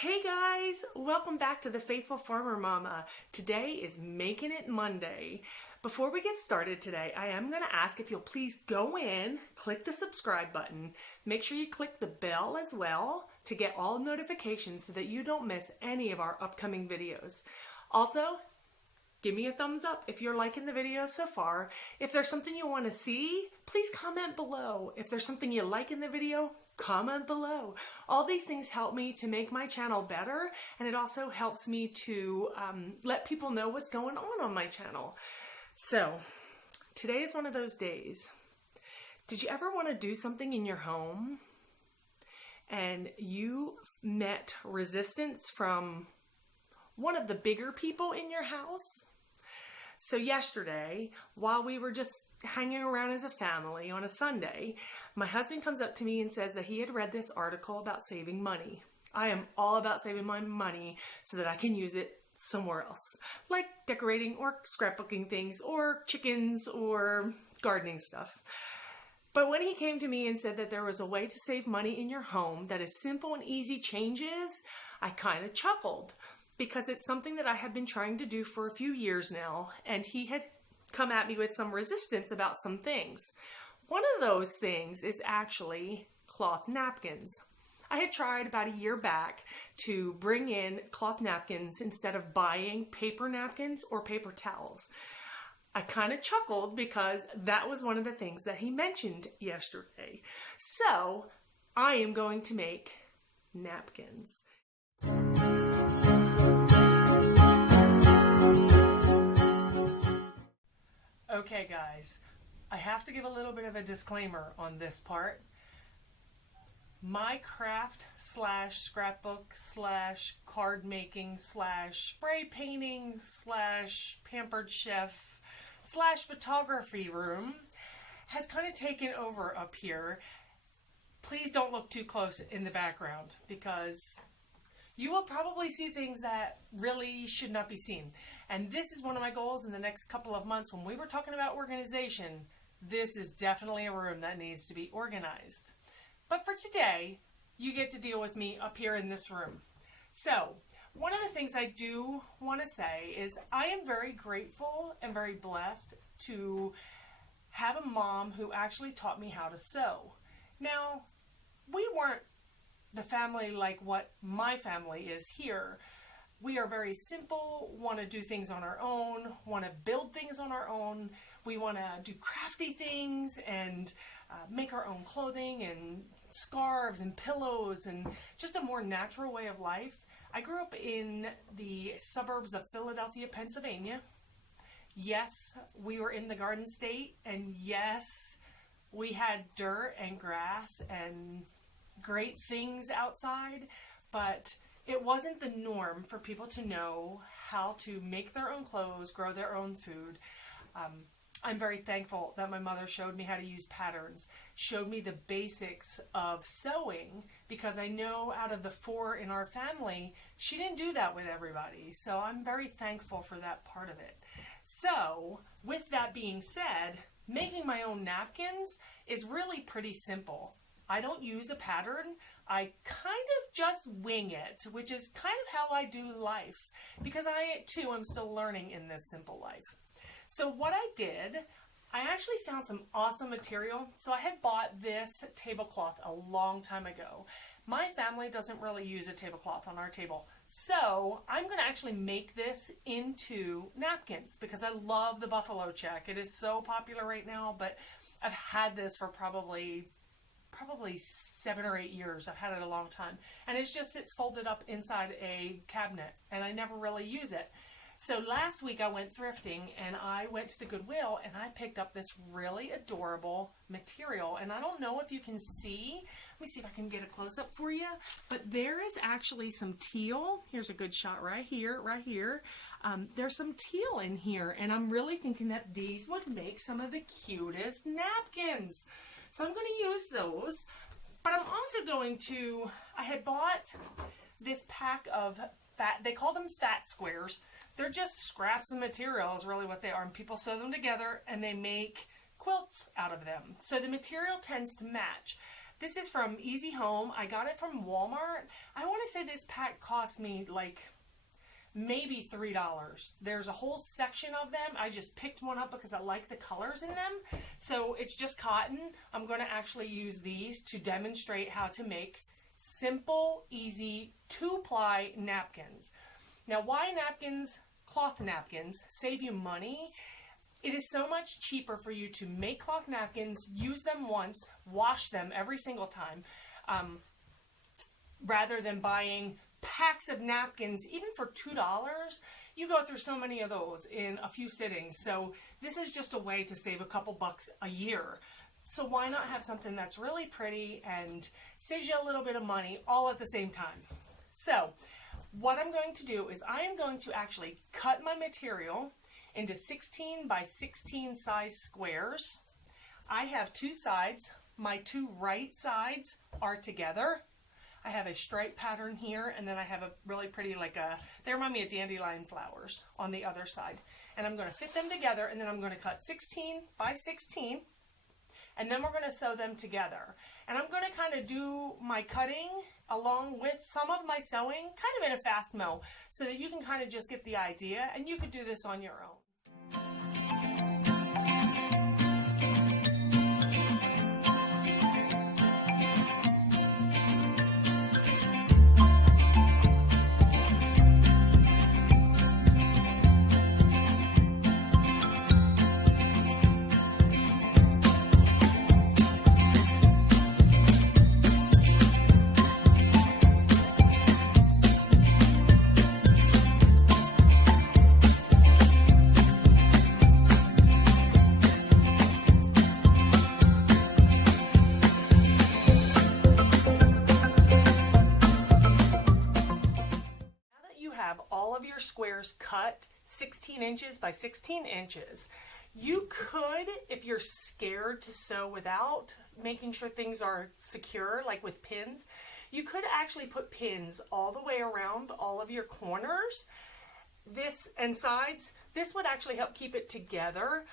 Hey guys, welcome back to the Faithful Farmer Mama. Today is Making It Monday. Before we get started today, I am going to ask if you'll please go in, click the subscribe button, make sure you click the bell as well to get all notifications so that you don't miss any of our upcoming videos. Also, give me a thumbs up if you're liking the video so far. If there's something you want to see, please comment below. If there's something you like in the video, comment below. All these things help me to make my channel better, and it also helps me to let people know what's going on my channel. So, today is one of those days. Did you ever want to do something in your home and you met resistance from one of the bigger people in your house? So yesterday, while we were just hanging around as a family on a Sunday, my husband comes up to me and says that he had read this article about saving money. I am all about saving my money so that I can use it somewhere else, like decorating or scrapbooking things or chickens or gardening stuff. But when he came to me and said that there was a way to save money in your home that is simple and easy changes, I kind of chuckled, because it's something that I have been trying to do for a few years now, and he had come at me with some resistance about some things. One of those things is actually cloth napkins. I had tried about a year back to bring in cloth napkins instead of buying paper napkins or paper towels. I kind of chuckled because that was one of the things that he mentioned yesterday. So I am going to make napkins. Okay guys, I have to give a little bit of a disclaimer on this part. My craft / scrapbook / card making / spray painting / pampered chef / photography room has kind of taken over up here. Please don't look too close in the background because you will probably see things that really should not be seen. And this is one of my goals in the next couple of months. When we were talking about organization, this is definitely a room that needs to be organized. But for today, you get to deal with me up here in this room. So, one of the things I do want to say is I am very grateful and very blessed to have a mom who actually taught me how to sew. Now, we weren't the family like what my family is here. We are very simple, want to do things on our own, want to build things on our own. We want to do crafty things and make our own clothing and scarves and pillows and just a more natural way of life. I grew up in the suburbs of Philadelphia, Pennsylvania. Yes, we were in the Garden State, and yes, we had dirt and grass and great things outside, but it wasn't the norm for people to know how to make their own clothes, grow their own food. I'm very thankful that my mother showed me how to use patterns, showed me the basics of sewing, because I know out of the 4 in our family, she didn't do that with everybody. So I'm very thankful for that part of it. So with that being said, making my own napkins is really pretty simple. I don't use a pattern. I kind of just wing it, which is kind of how I do life, because I too am still learning in this simple life. So what I did, I actually found some awesome material. So I had bought this tablecloth a long time ago. My family doesn't really use a tablecloth on our table. So I'm going to actually make this into napkins because I love the buffalo check. It is so popular right now, but I've had this for probably 7 or 8 years. I've had it a long time. And it's folded up inside a cabinet, and I never really use it. So last week I went thrifting, and I went to the Goodwill, and I picked up this really adorable material. And I don't know if you can see. Let me see if I can get a close-up for you. But there is actually some teal. Here's a good shot right here, right here. There's some teal in here, and I'm really thinking that these would make some of the cutest napkins. So I'm going to use those, but I'm also going to, I had bought this pack of fat, they call them fat squares. They're just scraps of material is really what they are, and people sew them together and they make quilts out of them. So the material tends to match. This is from Easy Home. I got it from Walmart. I want to say this pack cost me like maybe $3. There's a whole section of them. I just picked one up because I like the colors in them. So it's just cotton. I'm going to actually use these to demonstrate how to make simple, easy, two-ply napkins. Now, why napkins? Cloth napkins save you money. It is so much cheaper for you to make cloth napkins, use them once, wash them every single time, rather than buying packs of napkins. Even for $2, you go through so many of those in a few sittings. So this is just a way to save a couple bucks a year. So why not have something that's really pretty and saves you a little bit of money all at the same time? So what I'm going to do is I am going to actually cut my material into 16 by 16 size squares. I have two sides. My two right sides are together. I have a stripe pattern here, and then I have a really pretty, they remind me of dandelion flowers on the other side. And I'm going to fit them together, and then I'm going to cut 16 by 16, and then we're going to sew them together. And I'm going to kind of do my cutting along with some of my sewing, kind of in a fast mo, so that you can kind of just get the idea, and you could do this on your own. All of your squares cut 16 inches by 16 inches. You could, if you're scared to sew without making sure things are secure, like with pins, you could actually put pins all the way around all of your corners, this and sides. This would actually help keep it together.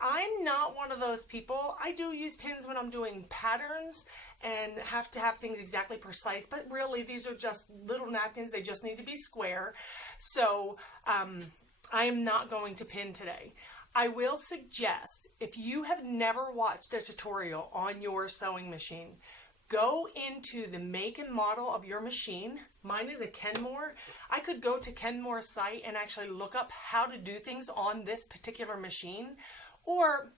I'm not one of those people. I do use pins when I'm doing patterns and have to have things exactly precise, but really these are just little napkins. They just need to be square. So I am not going to pin today. I will suggest, if you have never watched a tutorial on your sewing machine, go into the make and model of your machine. Mine is a Kenmore. I could go to Kenmore's site and actually look up how to do things on this particular machine. Or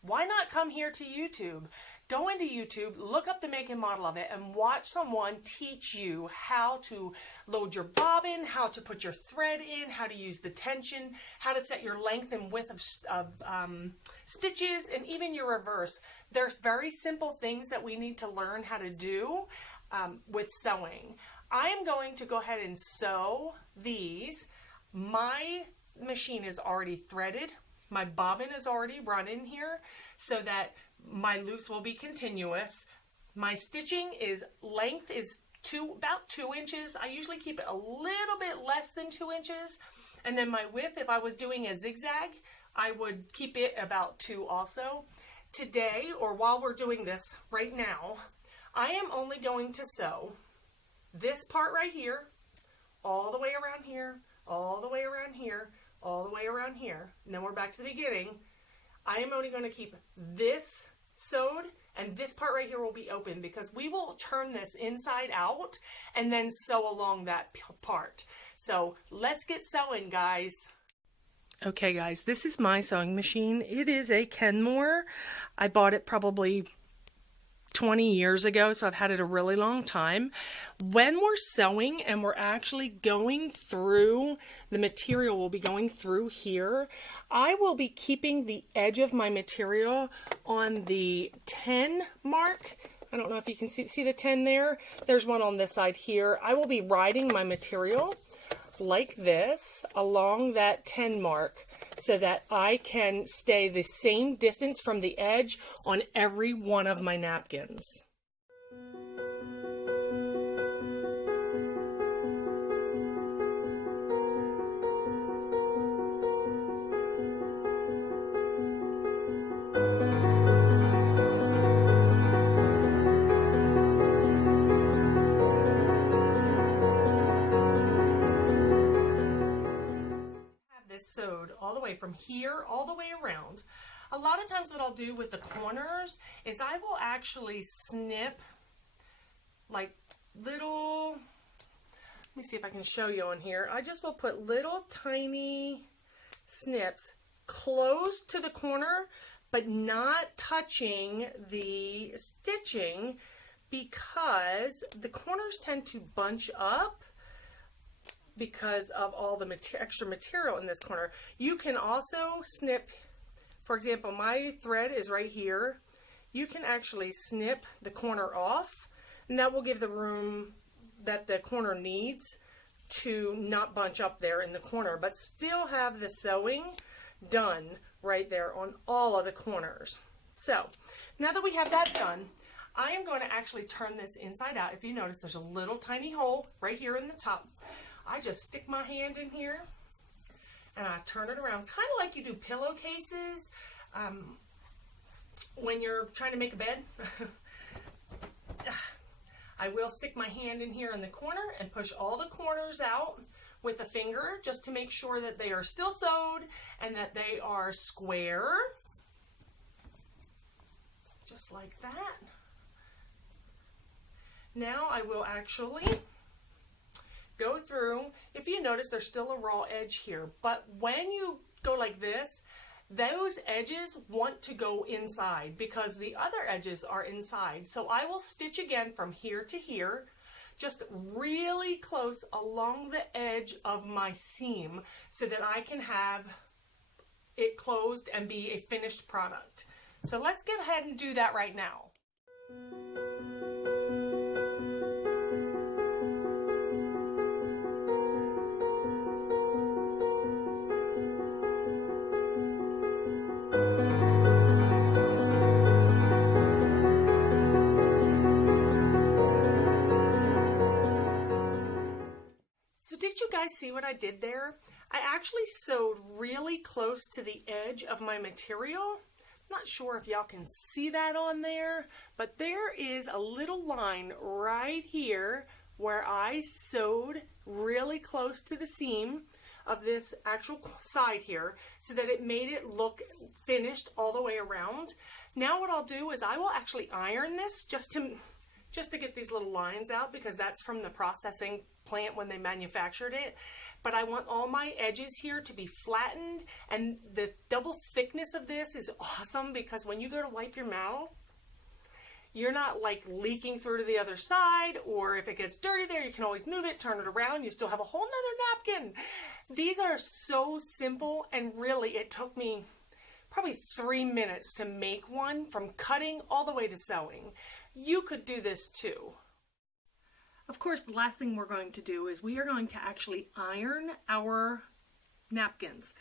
why not come here to YouTube? Go into YouTube, look up the make and model of it, and watch someone teach you how to load your bobbin, how to put your thread in, how to use the tension, how to set your length and width of stitches, and even your reverse. They're very simple things that we need to learn how to do with sewing. I am going to go ahead and sew these. My machine is already threaded. My bobbin is already running here so that my loops will be continuous. My stitching is length is about 2 inches. I usually keep it a little bit less than 2 inches. And then my width, if I was doing a zigzag, I would keep it about 2 also. Today, or while we're doing this right now, I am only going to sew this part right here, all the way around here, all the way around here, all the way around here, and then we're back to the beginning. I am only going to keep this sewed, and this part right here will be open because we will turn this inside out and then sew along that part. So let's get sewing, guys. Okay, guys, this is my sewing machine. It is a Kenmore. I bought it probably 20 years ago, so I've had it a really long time. When we're sewing and we're actually going through the material, we'll be going through here, I will be keeping the edge of my material on the 10 mark. I don't know if you can see the 10 there. There's one on this side here. I will be riding my material like this along that 10 mark so that I can stay the same distance from the edge on every one of my napkins. way from here all the way around. A lot of times what I'll do with the corners is I will actually snip like little, let me see if I can show you on here. I just will put little tiny snips close to the corner, but not touching the stitching, because the corners tend to bunch up because of all the extra material in this corner. You can also snip, for example, my thread is right here. You can actually snip the corner off, and that will give the room that the corner needs to not bunch up there in the corner, but still have the sewing done right there on all of the corners. So now that we have that done, I am going to actually turn this inside out. If you notice, there's a little tiny hole right here in the top. I just stick my hand in here and I turn it around, kind of like you do pillowcases when you're trying to make a bed. I will stick my hand in here in the corner and push all the corners out with a finger just to make sure that they are still sewed and that they are square. Just like that. Now I will actually go through. If you notice, there's still a raw edge here, but when you go like this, those edges want to go inside because the other edges are inside. So I will stitch again from here to here, just really close along the edge of my seam so that I can have it closed and be a finished product. So let's get ahead and do that right now. So did you guys see what I did there? I actually sewed really close to the edge of my material. Not sure if y'all can see that on there, but there is a little line right here where I sewed really close to the seam of this actual side here so that it made it look finished all the way around. Now what I'll do is I will actually iron this just to get these little lines out, because that's from the processing plant when they manufactured it. But I want all my edges here to be flattened, and the double thickness of this is awesome because when you go to wipe your mouth, you're not like leaking through to the other side, or if it gets dirty there, you can always move it, turn it around, you still have a whole nother napkin. These are so simple, and really it took me probably 3 minutes to make one from cutting all the way to sewing. You could do this too. Of course, the last thing we're going to do is we are going to actually iron our napkins.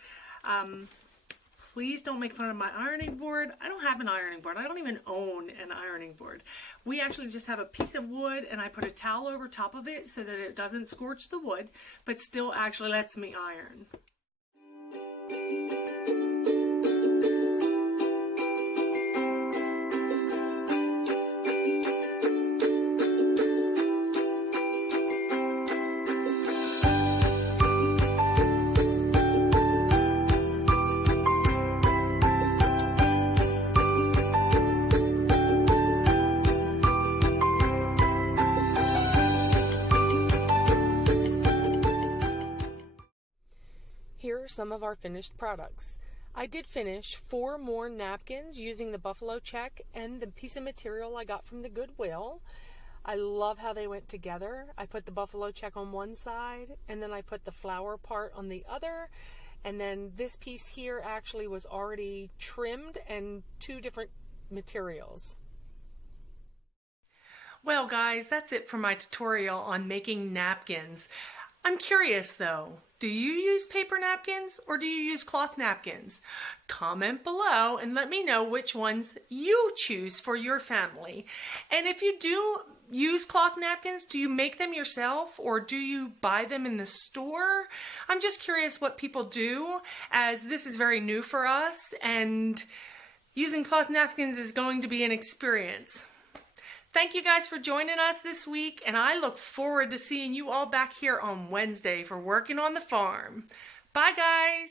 Please don't make fun of my ironing board. I don't have an ironing board. I don't even own an ironing board. We actually just have a piece of wood, and I put a towel over top of it so that it doesn't scorch the wood, but still actually lets me iron. Here are some of our finished products. I did finish 4 more napkins using the buffalo check and the piece of material I got from the Goodwill. I love how they went together. I put the buffalo check on one side, and then I put the flower part on the other, and then this piece here actually was already trimmed and 2 different materials. Well guys, that's it for my tutorial on making napkins. I'm curious though, do you use paper napkins or do you use cloth napkins? Comment below and let me know which ones you choose for your family. And if you do use cloth napkins, do you make them yourself or do you buy them in the store? I'm just curious what people do, as this is very new for us and using cloth napkins is going to be an experience. Thank you guys for joining us this week, and I look forward to seeing you all back here on Wednesday for Working on the Farm. Bye guys!